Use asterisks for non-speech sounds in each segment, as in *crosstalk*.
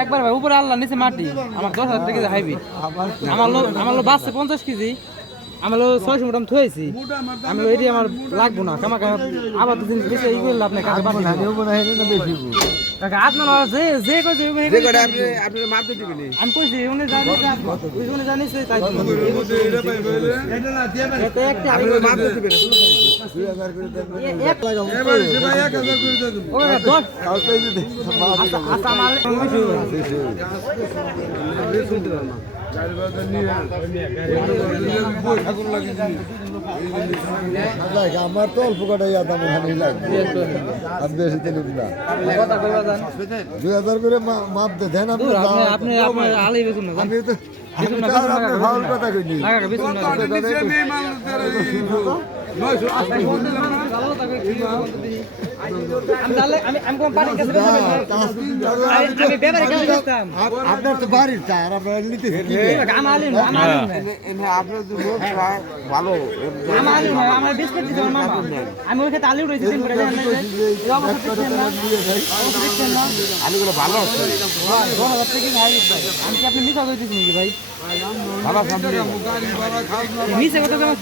একবার উপরে আল্লাহ নিচে মাটি আমার দশ হাজার আমার আমার পঞ্চাশ কেজি আমার লো ছয়শো মোটাম থুয়েছি আমি এটি আমার লাগবো না। কামা কামা আবার তো জিনিস বেশি এই করলে আপনি কাছে পাবেন কাকা আপনার যে যে কইছে দিতে কইছে আমি কইছি উনি জানি উনি জানি সে তাই এটা একটা আমি এক ও আচ্ছা আচ্ছা আমার তো অল্প কটাই দাম ওখানে আর বেশি তো নিব না কথা কইবা জান দুই হাজার করে মাপ দেন আপনি আমি পানি কাছে বেচতে আমি আমি ব্যাপারে কাছে বেচতাম আপনার তো বাড়ির চা আর আপনার নিতে আমি আলিম আমি আলিম না। আমি আলিম না, আমার বিস্কুট দিতে আমার মামা। আমি ওই ক্ষেত্রে আলু রয়েছে তিন করে দেন না যে। এই অবস্থা দেখছেন না? অবস্থা দেখছেন না? দশ হাজার টাকা ভাই ভাই। আমি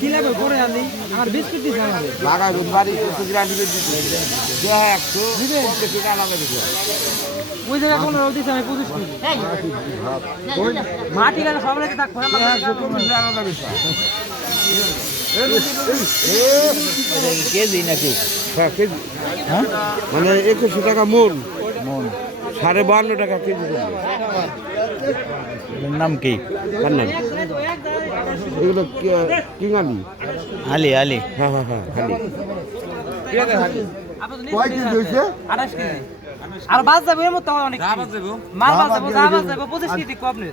কি করে আলি আমার বিস্কুট দিছে আমাদের। ওই জায়গায় কোন রোদ দিছে আমি পঁচিশ কেজি নাকি? হ্যাঁ কেজি। মানে একুশশো টাকা মন মন সাড়ে বান্ন টাকা কেজি। নাম কি? এগুলো কি- কিঙালি? আলি আলি। হ্যাঁ হ্যাঁ হ্যাঁ খালি কয় কেজি হয়েছে? আঠাশ কেজি। আর বাস যাব এর মতো অনেক মাল বাস যাব যা বাস যাব পঁচিশ কেজি আপনি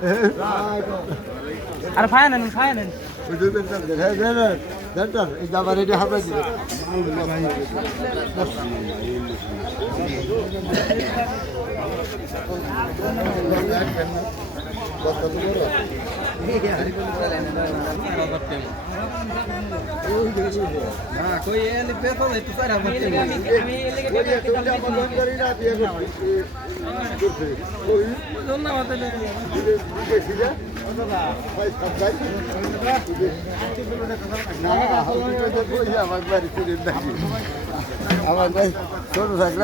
আর ফায়া নেন ফায়া নেন ওই দুই হাবড়া দিবে আমার ভাই ছোট থাকলে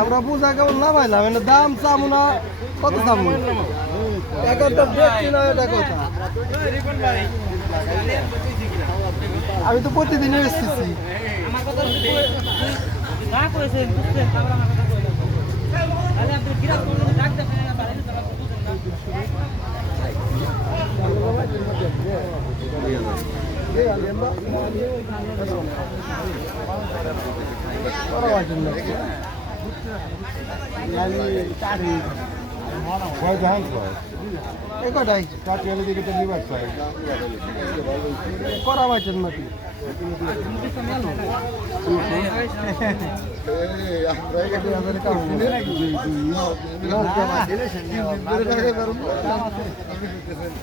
আমরা পূজা কেমন না পাইলাম এটা দাম চামু না? কত চামু? এখন তো দেখছি না এটা কথা। আমি তো প্রতিদিনই এসেছি। আমার কথা না করেছেন বুঝছেন তারপর আমার কথা কইলেন তাহলে আপনি বিরাট করলেন ডাক দেখেন না বাড়ি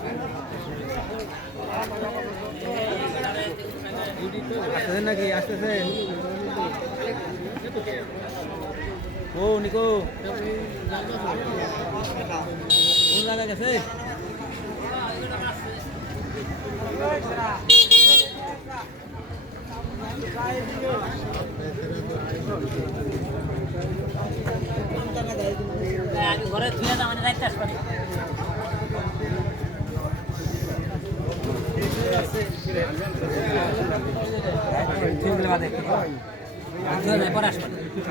আসতেছেন নাকি? আসতেছেন। ও নিকো। কোন জায়গা গেছে? আমি ঘরে ধুয়ে দাম মানে রাইতে আসবানি পরে আসবানি মনে তো যাই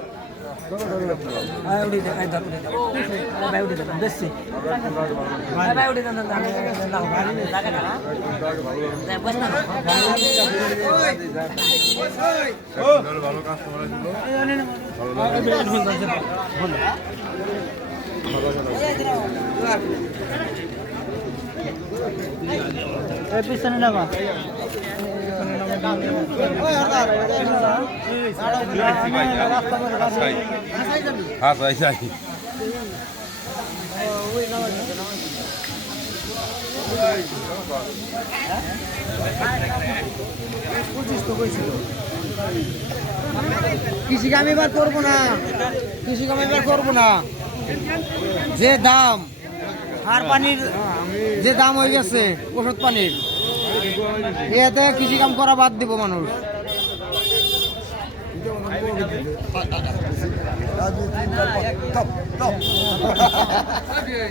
যাই বস না এই পিছনে নামা তাই তাই কৃষি কাম এবার করব না। কৃষি কাম এবার করব না। যে দাম, সার পানির যে দাম হয়ে গেছে, ওষুধ পানির। এতে কৃষি কাম করা বাদ দিব মানুষ। *laughs*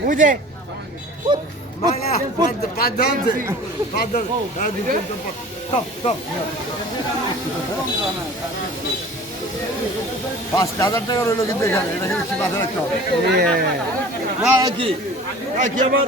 বুঝে? পাঁচ জানছে পাঁচ জন রাজু তিন চার পাঁচ টপ টপ পাঁচ হাজার টাকা রইল কিন্তু এখানে এটা কিন্তু মাথায় রাখতে হবে? না কি কি আবার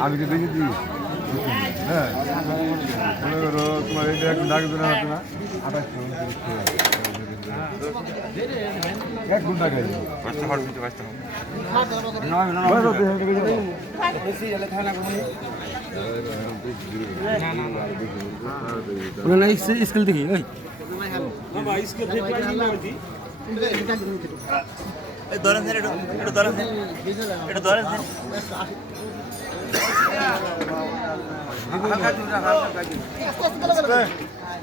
আমি তো দেখেছি হ্যাঁ। তোমার এই ডাক দিলে হতো না। এক ঘণ্টা খাই স্কুল দেখি ওই ধরেন স্যার একটু একটু ধরেন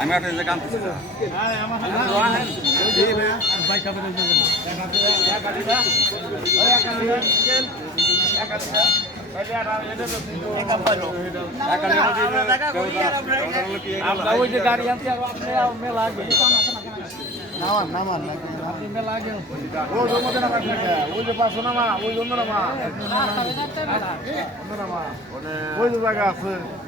আমি একটা যে গান আমরা ওই যে গাড়ি আনছি মেলা নামান নামান ও জমতে না ওই যে পাঁচশো নামা ওই জন্য নামা আছে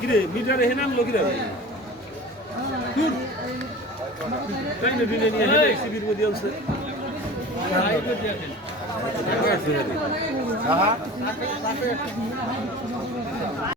কিরে মিটারে হেন আনলো কিরে? তাই না দিনে নিয়ে আছে